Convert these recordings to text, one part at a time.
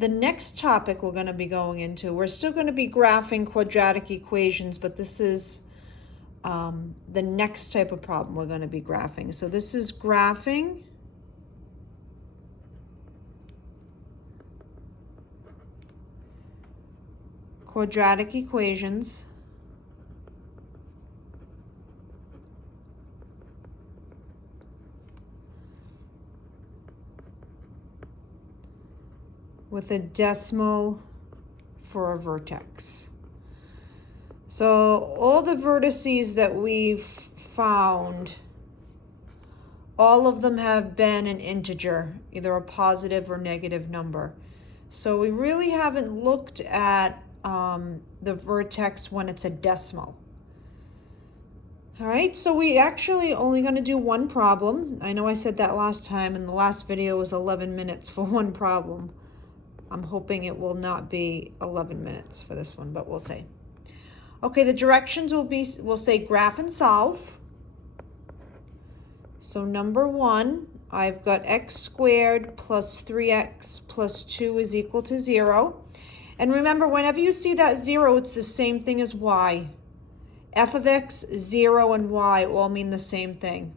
the next topic we're going to be going into, we're still going to be graphing quadratic equations, but this is the next type of problem we're going to be graphing. So this is graphing quadratic equations with a decimal for a vertex. So all the vertices that we've found, all of them have been an integer, either a positive or negative number. So we really haven't looked at the vertex when it's a decimal. All right, so we actually only going to do one problem. I know I said that last time, and the last video was 11 minutes for one problem. I'm hoping it will not be 11 minutes for this one, but we'll see. Okay, the directions we'll say graph and solve. So number 1, I've got x squared plus 3x plus 2 is equal to 0. And remember, whenever you see that 0, it's the same thing as y. F of x, 0, and y all mean the same thing.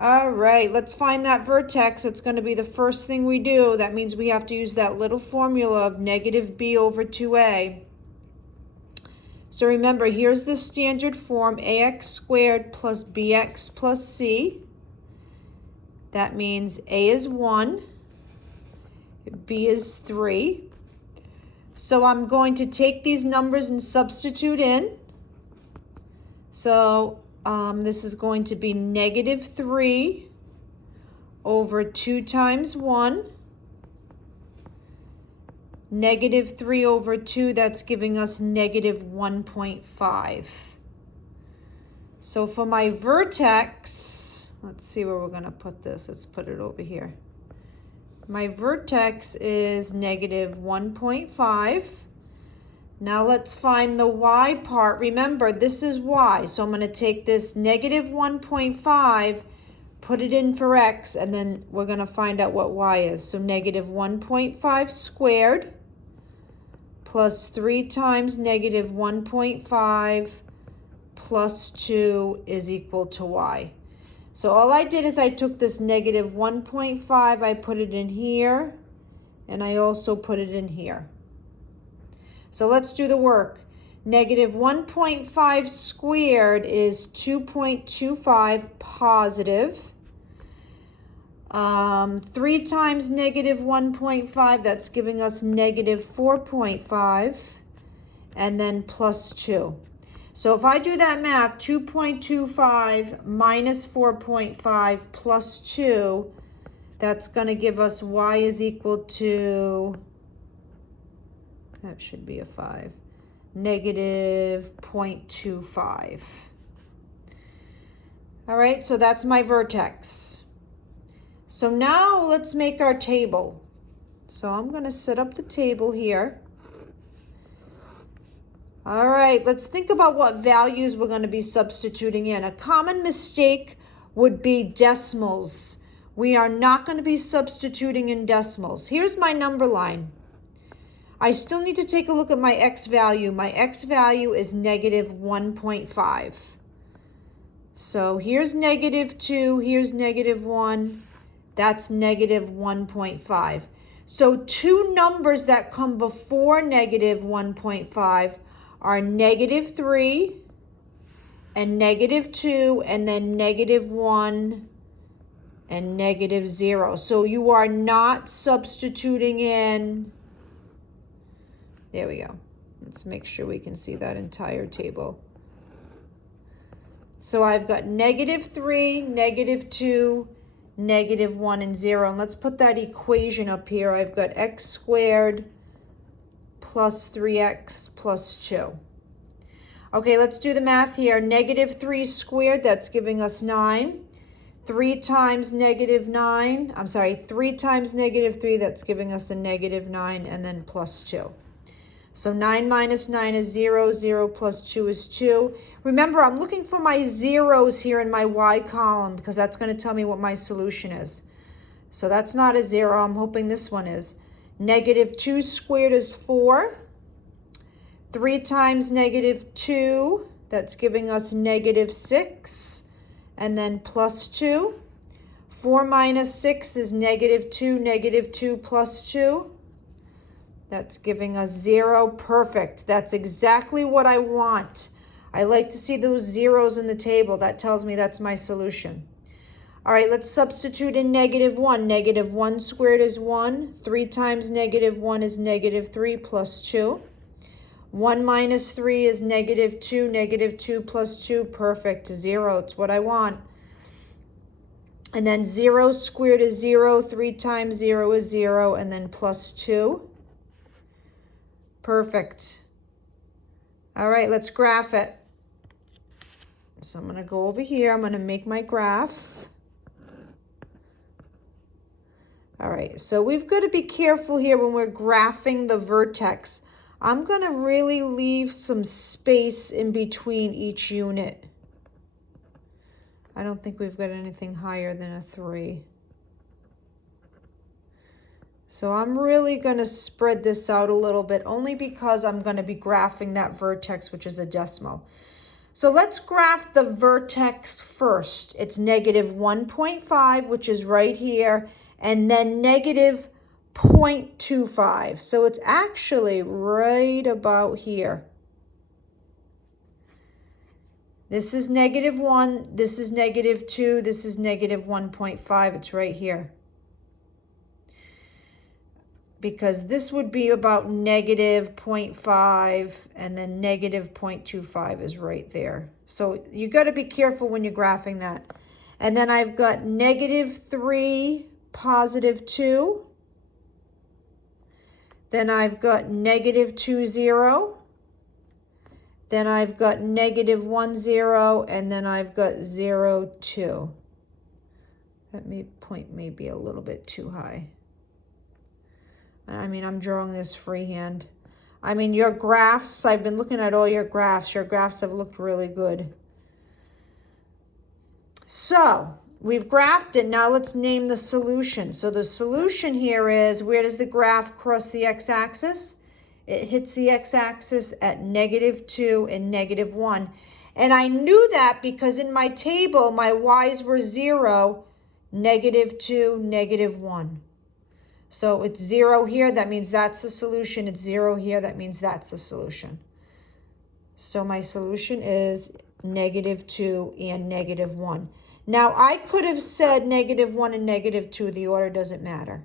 All right, let's find that vertex. It's going to be the first thing we do. That means we have to use that little formula of negative b over 2a. So remember, here's the standard form, ax squared plus bx plus c. That means a is 1, b is 3. So I'm going to take these numbers and substitute in. So this is going to be negative 3 over 2 times 1. Negative 3 over 2, that's giving us negative 1.5. So for my vertex, let's see where we're going to put this. Let's put it over here. My vertex is negative 1.5. Now let's find the y part. Remember, this is y, so I'm going to take this negative 1.5, put it in for x, and then we're going to find out what y is. So negative 1.5 squared plus 3 times negative 1.5 plus 2 is equal to y. So all I did is I took this negative 1.5, I put it in here, and I also put it in here. So let's do the work. Negative 1.5 squared is 2.25 positive. 3 times negative 1.5, that's giving us negative 4.5, and then plus 2. So if I do that math, 2.25 minus 4.5 plus 2, that's going to give us y is equal to, that should be a 5, negative 0.25. All right, so that's my vertex. So now let's make our table. So I'm going to set up the table here. All right, let's think about what values we're going to be substituting in. A common mistake would be decimals. We are not going to be substituting in decimals. Here's my number line. I still need to take a look at my x value. My x value is negative 1.5. So here's negative 2, here's negative 1. That's negative 1.5. So two numbers that come before negative 1.5 are negative 3 and negative 2, and then negative 1 and negative 0. So you are not substituting in. There we go. Let's make sure we can see that entire table. So I've got negative 3, negative 2, negative 1, and 0. And let's put that equation up here. I've got x squared plus 3x plus 2. Okay, let's do the math here. Negative 3 squared, that's giving us 9. 3 times negative 9, 3 times negative 3, that's giving us a negative 9, and then plus 2. So 9 minus 9 is 0, 0 plus 2 is 2. Remember, I'm looking for my zeros here in my y column because that's going to tell me what my solution is. So that's not a 0. I'm hoping this one is. Negative 2 squared is 4. 3 times negative 2, that's giving us negative 6. And then plus 2. 4 minus 6 is negative 2. Negative 2 plus 2. That's giving us 0. Perfect. That's exactly what I want. I like to see those zeros in the table. That tells me that's my solution. All right, let's substitute in negative 1. Negative 1 squared is 1. 3 times negative 1 is negative 3 plus 2. 1 minus 3 is negative 2. Negative 2 plus 2, perfect. 0, it's what I want. And then 0 squared is 0. 3 times 0 is 0. And then plus 2. Perfect. All right, let's graph it. So I'm going to go over here. I'm going to make my graph. All right, so we've got to be careful here when we're graphing the vertex. I'm going to really leave some space in between each unit. I don't think we've got anything higher than a 3. So I'm really going to spread this out a little bit, only because I'm going to be graphing that vertex, which is a decimal. So let's graph the vertex first. It's negative 1.5, which is right here, and then negative 0.25. So it's actually right about here. This is negative 1, this is negative 2, this is negative 1.5. It's right here. Because this would be about negative 0.5, and then negative 0.25 is right there. So you got to be careful when you're graphing that. And then I've got negative 3, positive 2. Then I've got negative 2, 0. Then I've got negative 1, 0. And then I've got 0, 2. That point may be a little bit too high. I mean, I'm drawing this freehand. I mean, your graphs, I've been looking at all your graphs. Your graphs have looked really good. So we've graphed it. Now let's name the solution. So the solution here is, where does the graph cross the x-axis? It hits the x-axis at negative 2 and negative 1. And I knew that because in my table, my y's were 0, negative 2, negative 1. So it's 0 here, that means that's the solution. It's 0 here, that means that's the solution. So my solution is negative 2 and negative 1. Now I could have said negative 1 and negative 2. The order doesn't matter.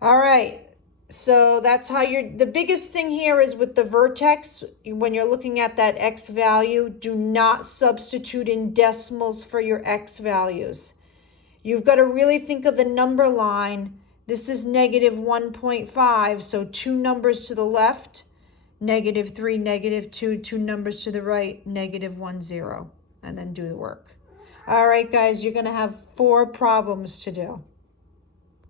All right, so that's how the biggest thing here is with the vertex, when you're looking at that x value, do not substitute in decimals for your x values. You've got to really think of the number line. This is negative 1.5, so 2 numbers to the left, negative 3, negative 2, 2 numbers to the right, negative 1, 0, and then do the work. All right, guys, you're going to have 4 problems to do.